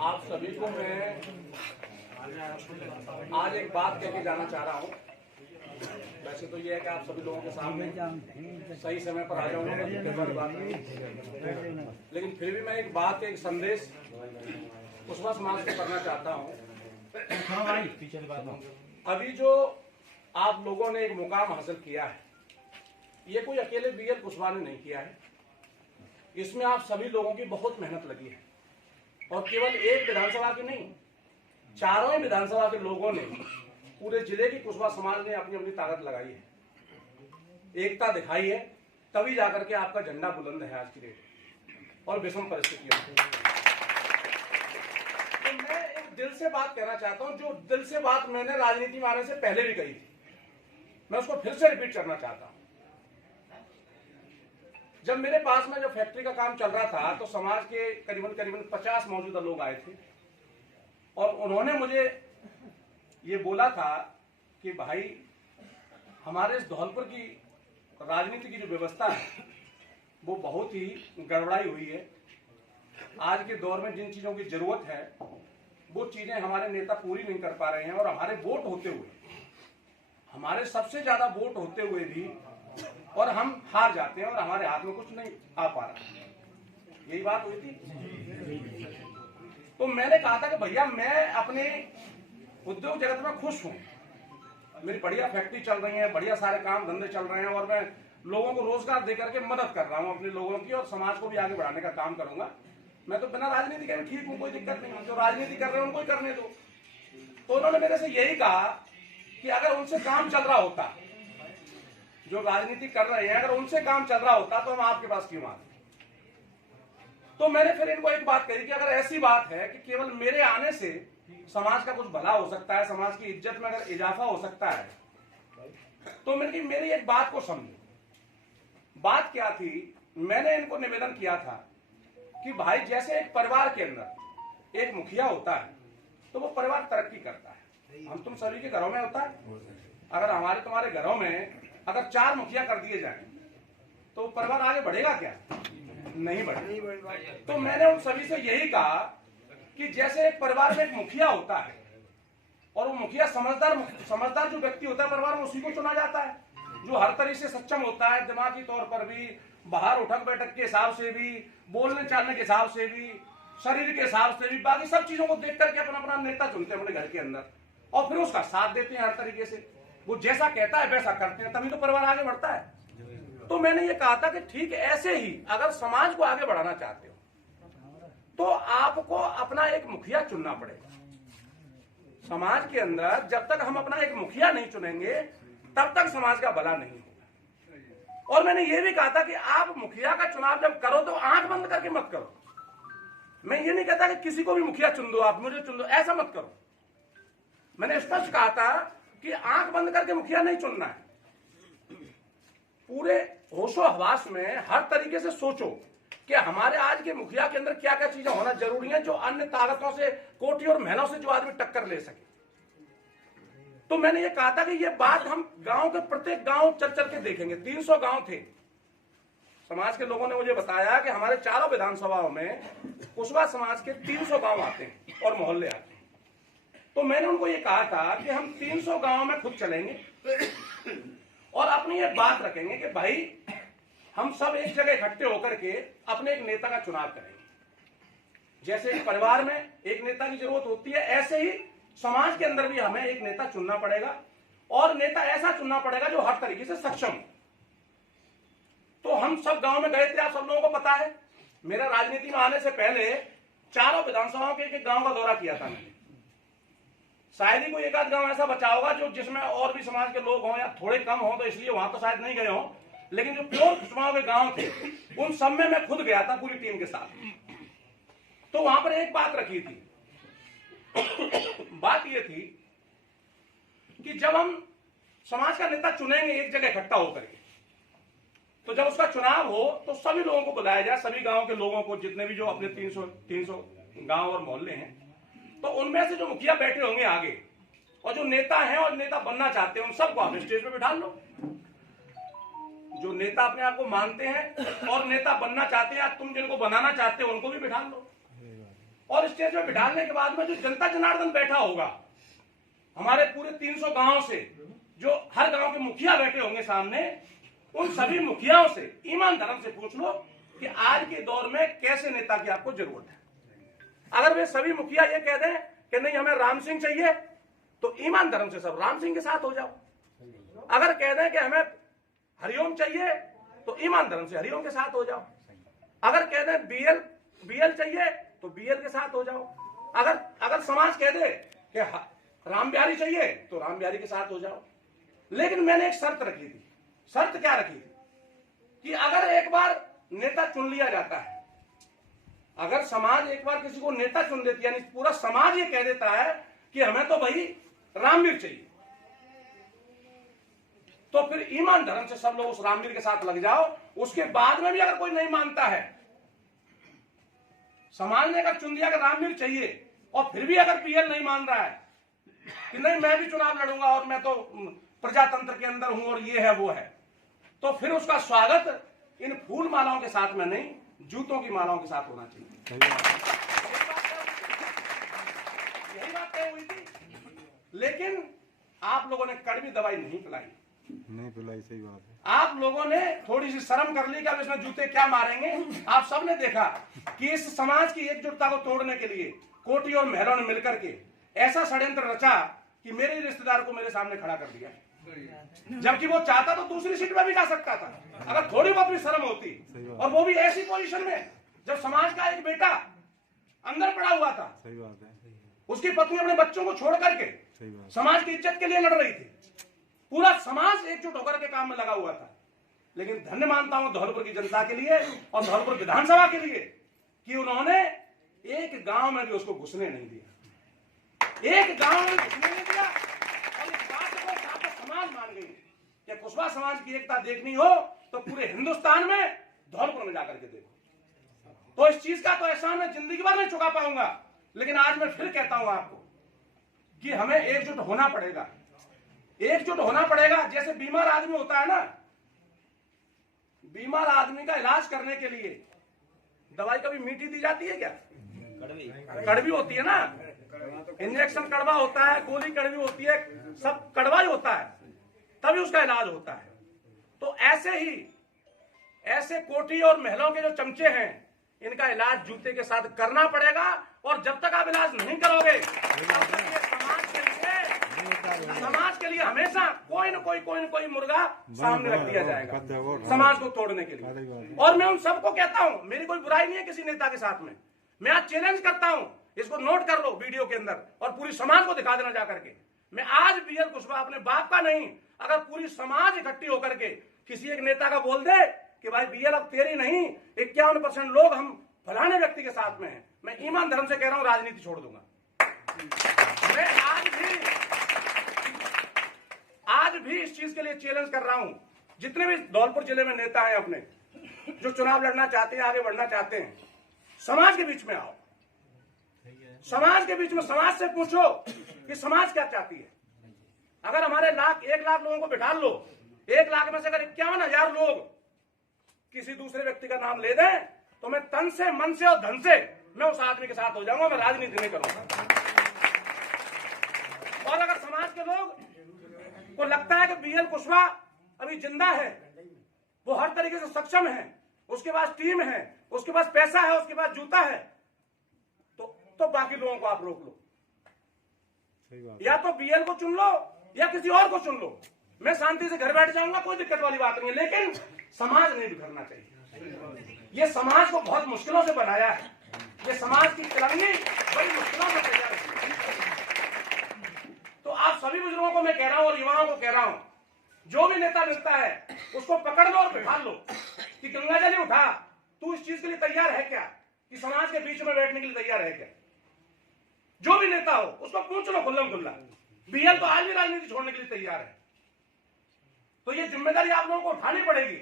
आप सभी को मैं आज एक बात कह के जाना चाह रहा हूँ। वैसे तो ये है कि आप सभी लोगों के सामने सही समय पर आ जाऊंगा, बात नहीं, लेकिन फिर भी मैं एक बात, एक संदेश कुशवाहा समाज को करना चाहता हूँ। अभी जो आप लोगों ने एक मुकाम हासिल किया है, ये कोई अकेले बीएल कुशवाहा ने नहीं किया है। इसमें आप सभी लोगों की बहुत मेहनत लगी है, और केवल एक विधानसभा की नहीं, चारों ही विधानसभा के लोगों ने, पूरे जिले की कुशवाहा समाज ने अपनी अपनी ताकत लगाई है, एकता दिखाई है, तभी जाकर के आपका झंडा बुलंद है आज की डेट और विषम परिस्थितियों में। तो मैं एक दिल से बात कहना चाहता हूं, जो दिल से बात मैंने राजनीति में आने से पहले भी कही थी, मैं उसको फिर से रिपीट करना चाहता हूं। जब मेरे पास में जो फैक्ट्री का काम चल रहा था, तो समाज के करीबन 50 मौजूदा लोग आए थे, और उन्होंने मुझे ये बोला था कि भाई, हमारे इस धौलपुर की राजनीति की जो व्यवस्था है वो बहुत ही गड़बड़ाई हुई है। आज के दौर में जिन चीजों की जरूरत है वो चीजें हमारे नेता पूरी नहीं कर पा रहे हैं, और हमारे वोट होते हुए, हमारे सबसे ज्यादा वोट होते हुए भी, और हम हार जाते हैं और हमारे हाथ में कुछ नहीं आ पा रहा। यही बात हुई थी। तो मैंने कहा था कि भैया, मैं अपने उद्योग जगत में खुश हूं, मेरी बढ़िया फैक्ट्री चल रही है, बढ़िया सारे काम धंधे चल रहे हैं, और मैं लोगों को रोजगार देकर के मदद कर रहा हूं अपने लोगों की, और समाज को भी आगे बढ़ाने का काम करूंगा। मैं तो बिना राजनीति के ठीक हूं, कोई दिक्कत नहीं है। जो राजनीति कर रहे हैं उनको ही करने दो। तो उन्होंने मेरे से यही कहा कि अगर उनसे काम चल रहा होता, जो राजनीति कर रहे हैं, अगर उनसे काम चल रहा होता तो हम आपके पास क्यों आते। तो मैंने फिर इनको एक बात कही कि अगर ऐसी बात है कि केवल मेरे आने से समाज का कुछ भला हो सकता है, समाज की इज्जत में अगर इजाफा हो सकता है, तो मैंने मेरी एक बात को समझो। बात क्या थी? मैंने इनको निवेदन किया था कि भाई, जैसे एक परिवार के अंदर एक मुखिया होता है तो वो परिवार तरक्की करता है। हम तुम सभी के घरों में होता है। अगर हमारे तुम्हारे घरों में अगर 4 मुखिया कर दिए जाए तो परिवार आगे बढ़ेगा क्या? नहीं बढ़ेगा। तो मैंने उन सभी से यही कहा कि जैसे एक परिवार में एक मुखिया होता है, और वो मुखिया समझदार जो व्यक्ति होता है परिवार में, उसी को चुना जाता है, जो हर तरीके से सक्षम होता है, दिमागी तौर पर भी, बाहर उठक बैठक के हिसाब से भी, बोलने चालने के हिसाब से भी, शरीर के हिसाब से भी, बाकी सब चीजों को देख करके अपना अपना नेता चुनते हैं अपने घर के अंदर, और फिर उसका साथ देते हैं हर तरीके से। वो जैसा कहता है वैसा करते हैं, तभी तो परिवार आगे बढ़ता है। तो मैंने ये कहा था कि ठीक ऐसे ही अगर समाज को आगे बढ़ाना चाहते हो तो आपको अपना एक मुखिया चुनना पड़ेगा। समाज के अंदर जब तक हम अपना एक मुखिया नहीं चुनेंगे तब तक समाज का भला नहीं होगा। और मैंने ये भी कहा था कि आप मुखिया का चुनाव जब करो तो आंख बंद करके मत करो। मैं ये नहीं कहता कि किसी को भी मुखिया चुन दो, आप मुझे चुन दो, ऐसा मत करो। मैंने स्पष्ट कहा था कि आंख बंद करके मुखिया नहीं चुनना है। पूरे होशो हवास में हर तरीके से सोचो कि हमारे आज के मुखिया के अंदर क्या क्या चीजें होना जरूरी है, जो अन्य ताकतों से, कोटि और महलों से जो आदमी टक्कर ले सके। तो मैंने ये कहा था कि ये बात हम गांव के प्रत्येक गांव चल चल के देखेंगे। 300 गांव थे। समाज के लोगों ने मुझे बताया कि हमारे चारों विधानसभाओं में कुशवाहा समाज के 300 गांव आते हैं और मोहल्ले आते हैं। तो मैंने उनको ये कहा था कि हम 300 गांव में खुद चलेंगे और अपनी ये बात रखेंगे कि भाई, हम सब एक जगह इकट्ठे होकर के अपने एक नेता का चुनाव करेंगे। जैसे एक परिवार में एक नेता की जरूरत होती है, ऐसे ही समाज के अंदर भी हमें एक नेता चुनना पड़ेगा, और नेता ऐसा चुनना पड़ेगा जो हर तरीके से सक्षम हो। तो हम सब गांव में गए थे, आप सब लोगों को पता है। मेरा राजनीति में आने से पहले चारों विधानसभाओं के एक गांव का दौरा किया था मैंने। शायद ही कोई एक आध गांव ऐसा बचा होगा जो जिसमें और भी समाज के लोग हों या थोड़े कम हो, तो इसलिए वहां तो शायद नहीं गए हों, लेकिन जो प्योर कुशवाहा के गांव थे उन सब में मैं खुद गया था पूरी टीम के साथ। तो वहां पर एक बात रखी थी। बात यह थी कि जब हम समाज का नेता चुनेंगे एक जगह इकट्ठा होकर के, तो जब उसका चुनाव हो तो सभी लोगों को बुलाया जाए, सभी गांव के लोगों को, जितने भी जो अपने 300 गांव और मोहल्ले हैं, तो उनमें से जो मुखिया बैठे होंगे आगे, और जो नेता हैं और नेता बनना चाहते हैं, उन सबको आप स्टेज पे बिठा लो। जो नेता अपने आप को मानते हैं और नेता बनना चाहते हैं, या तुम जिनको बनाना चाहते हो उनको भी बिठा लो। और स्टेज में बिठाने के बाद में जो जनता जनार्दन बैठा होगा हमारे पूरे 300 गांव से, जो हर गांव के मुखिया बैठे होंगे सामने, उन सभी मुखियाओं से ईमान धर्म से पूछ लो कि आज के दौर में कैसे नेता की आपको जरूरत है। अगर वे सभी मुखिया ये कह दें कि नहीं हमें राम सिंह चाहिए, तो ईमान धर्म से सब राम सिंह के साथ हो जाओ। अगर कह दें कि हमें हरिओम चाहिए, तो ईमान धर्म से हरिओम के साथ हो जाओ। अगर कह दें बीएल चाहिए, तो बीएल के साथ हो जाओ। अगर समाज कह दे कि राम बिहारी चाहिए, तो राम बिहारी के साथ हो जाओ। लेकिन मैंने एक शर्त रखी थी। शर्त क्या रखी थी कि अगर एक बार नेता चुन लिया जाता है, अगर समाज एक बार किसी को नेता चुन देती है, यानी पूरा समाज ये कह देता है कि हमें तो भाई रामवीर चाहिए, तो फिर ईमान धर्म से सब लोग उस रामवीर के साथ लग जाओ। उसके बाद में भी अगर कोई नहीं मानता है, समाज ने अगर चुन दिया कि रामवीर चाहिए, और फिर भी अगर पीएल नहीं मान रहा है कि नहीं मैं भी चुनाव लड़ूंगा और मैं तो प्रजातंत्र के अंदर हूं और ये है वो है, तो फिर उसका स्वागत इन फूल मालाओं के साथ में नहीं, जूतों की मालाओं के साथ होना चाहिए। यही बात तय हुई थी। लेकिन आप लोगों ने कड़वी दवाई नहीं पिलाई। सही बात है। आप लोगों ने थोड़ी सी शर्म कर ली कि अब इसमें जूते क्या मारेंगे। आप सबने देखा कि इस समाज की एकजुटता को तोड़ने के लिए कोटी और मेहरों ने मिलकर के ऐसा षड्यंत्र रचा कि मेरे रिश्तेदार को मेरे सामने खड़ा कर दिया, जबकि वो चाहता तो दूसरी सीट में भी जा सकता था अगर थोड़ी बहुत भी शर्म होती, और वो भी ऐसी पोजीशन में जब समाज का एक बेटा अंदर पड़ा हुआ था। सही बात है। उसकी पत्नी अपने बच्चों को छोड़ करके समाज की इज्जत के लिए लड़ रही थी। पूरा समाज एकजुट होकर के काम में लगा हुआ था। लेकिन धन्य मानता हूं धौलपुर की जनता के लिए और धौलपुर विधानसभा के लिए कि उन्होंने एक गांव में भी उसको घुसने नहीं दिया। एक गांव में घुसने नहीं दिया। और इस बात को सारा समाज मान गई कि कुशवाहा समाज की एकता देखनी हो तो पूरे हिंदुस्तान में धौलपुर में जाकर के देखो। तो इस चीज का तो एहसान मैं जिंदगी भर नहीं चुका पाऊंगा। लेकिन आज मैं फिर कहता हूं आपको कि हमें एकजुट होना पड़ेगा। एकजुट होना पड़ेगा। जैसे बीमार आदमी होता है ना, बीमार आदमी का इलाज करने के लिए दवाई कभी मीठी दी जाती है क्या? कड़वी होती है ना। इंजेक्शन कड़वा होता है, गोली कड़वी होती है, सब कड़वा ही होता है, तभी उसका इलाज होता है। तो ऐसे ही ऐसे कोठी और महलों के जो चमचे हैं, इनका इलाज जूते के साथ करना पड़ेगा। और जब तक आप इलाज नहीं करोगे, समाज के लिए हमेशा कोई न कोई मुर्गा सामने रख दिया जाएगा समाज को तोड़ने के लिए। और मैं उन सबको कहता हूं, मेरी कोई बुराई नहीं है किसी नेता के साथ में। मैं आज चैलेंज करता हूं, इसको नोट कर लो वीडियो के अंदर और पूरी समाज को दिखा देना जाकर के। मैं आज बीएल कुशवाहा अपने बाप का नहीं, अगर पूरी समाज इकट्ठी होकर के किसी एक नेता का बोल दे कि भाई बीएल अब तेरी नहीं, 51% लोग हम फलाने व्यक्ति के साथ में हैं, मैं ईमान धर्म से कह रहा हूं राजनीति छोड़ दूंगा। मैं आज भी इस चीज के लिए चैलेंज कर रहा हूं। जितने भी धौलपुर जिले में नेता हैं अपने, जो चुनाव लड़ना चाहते हैं, आगे बढ़ना चाहते हैं, समाज के बीच में आओ। समाज के बीच में समाज से पूछो कि समाज क्या चाहती है। अगर हमारे 1 लाख लोगों को बिठा लो, 1 लाख में से अगर 51,000 लोग किसी दूसरे व्यक्ति का नाम ले दें, तो मैं तन से, मन से और धन से मैं उस आदमी के साथ हो जाऊंगा। मैं राजनीति नहीं करूंगा। और अगर समाज के लोग को लगता है कि बीएल कुशवाहा अभी जिंदा है, वो हर तरीके से सक्षम है, उसके पास टीम है, उसके पास पैसा है, उसके पास जूता है, तो बाकी लोगों को आप रोक लो। या तो बीएल को चुन लो या किसी और को चुन लो। मैं शांति से घर बैठ जाऊंगा, कोई दिक्कत वाली बात नहीं है। लेकिन समाज नहीं बिखरना चाहिए। ये समाज को बहुत मुश्किलों से बनाया है। ये समाज की तिरंगी बड़ी मुश्किलों से तैयार है। तो आप सभी बुजुर्गों को मैं कह रहा हूं और युवाओं को कह रहा हूं, जो भी नेता मिलता है उसको पकड़ लो और बिठा लो कि गंगाजल उठा, तू इस चीज के लिए तैयार है क्या, कि समाज के बीच में बैठने के लिए तैयार है क्या। जो भी नेता हो उसको पूछ लो खुल्लम खुल्ला। बीएल तो आज भी राजनीति छोड़ने के लिए तैयार है। तो ये जिम्मेदारी आप लोगों को उठानी पड़ेगी।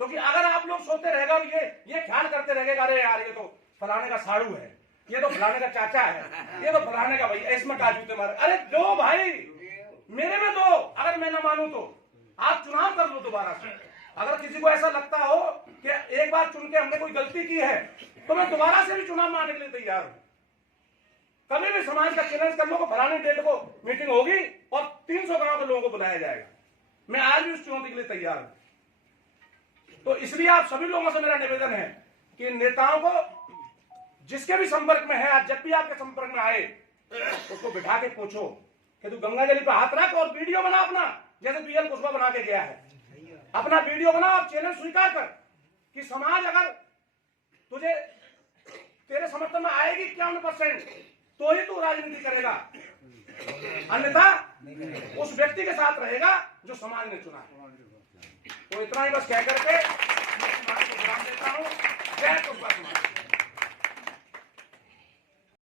क्योंकि अगर आप लोग सोते रहेगा और ये ख्याल करते रहेगा, अरे यार ये तो फलाने का साड़ू है, ये तो फलाने का चाचा है, ये तो फलाने का भाई, इसमें का जूते मारे। अरे दो भाई, मेरे में दो। अगर मैं ना मानूं तो आप चुनाव कर लो दोबारा से। अगर किसी को ऐसा लगता हो कि एक बार चुन के हमने कोई गलती की है, तो मैं दोबारा से भी चुनाव मारने के लिए तैयार हूं। कभी भी समाज का चैलेंज कर लो को फलाने डेट को मीटिंग होगी और 300 गांव के लोगों को बुलाया जाएगा। मैं आज भी उस चुनौती के लिए तैयार हूं। तो इसलिए आप सभी लोगों से मेरा निवेदन है कि नेताओं को जिसके भी संपर्क में है, जब भी आपके संपर्क में आए उसको बिठा के पूछो कि तू गंगा जली पे हाथ रख और वीडियो बना अपना, जैसे बीएल कुशवाहा बना के गया है। अपना वीडियो बना और चैलेंज स्वीकार कर कि समाज अगर तुझे तेरे समर्थन में आएगी 51% तो ही तू राजनीति करेगा, अन्यथा उस व्यक्ति के साथ रहेगा जो समाज ने चुना है। तो इतना ही बस कह करके मैं विराम देता हूं। जय कुशवाहा समाज।